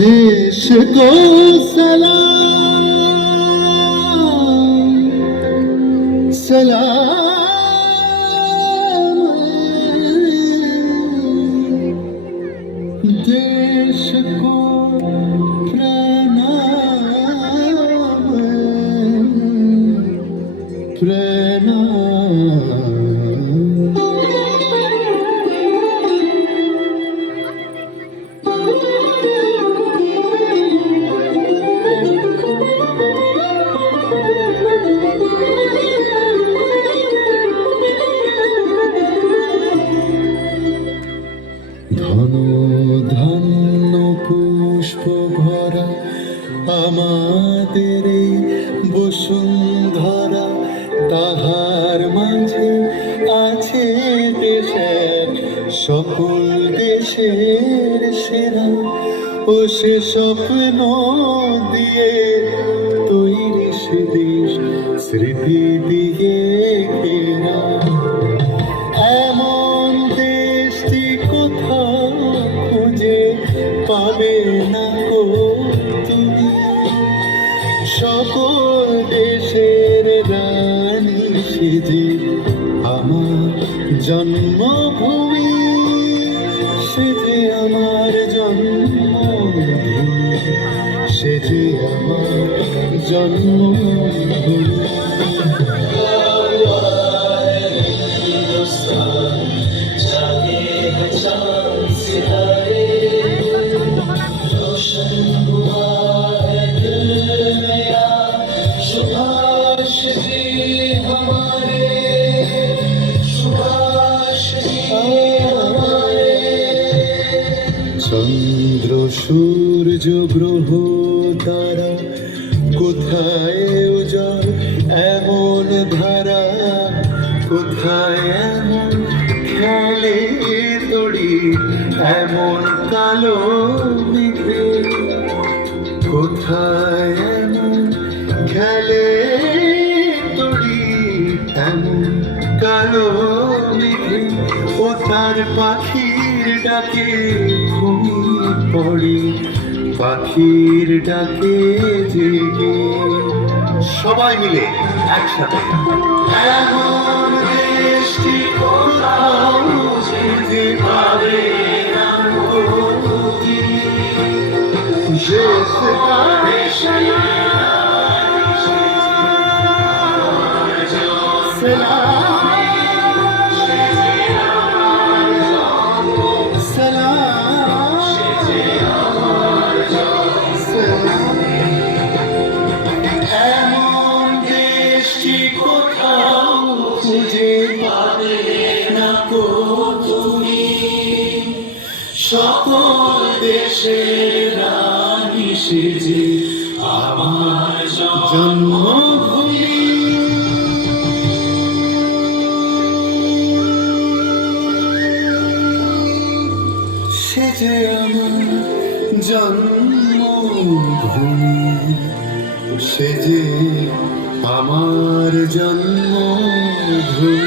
देश को सलाम सलाम, देश को प्रणाम प्रणाम। ধন ধন্য পুষ্প ভরা আমাদের এই বসুন্ধরা, তাহার মাঝে আছে দেশ এক সকল দেশের সেরা। ও সে স্বপ্ন দিয়ে তৈরি সে দেশ স্মৃতি দিয়ে ঘেরা। এমন দেশটি কোথাও খুঁজে পাবে না গো তুমি, সকল দেশের রানী সেজে আমার জন্মভূমি, সেজে আমার জন্মভূমি, সেজে আমার জন্মভূমি। চন্দ্র সূর্য গ্রহ তারা কোথায় উজ্জ্বল এমন ধারা, কোথায় এমন খেলে তড়ি এমন কালো মেঘে, কোথায় এমন খেলে তড়ি এমন কালো মেঘে। ও তার পাখির ডাকে ঘুমিয়ে পড়ে, পাখির ডাকে জেগে সবাই মিলে একসাথে। এমন দেশটি কোথাও যেতে পারে না গতি, দেশ কারে সালাম এমন দেশটি কোথাও খুঁজে পাবে না গো তুমি, সকল দেশের রানী সেজে আমার জন্মভূমি, সেজে আমার জন্মভূমি, সেজে আমার জন্মভূমি।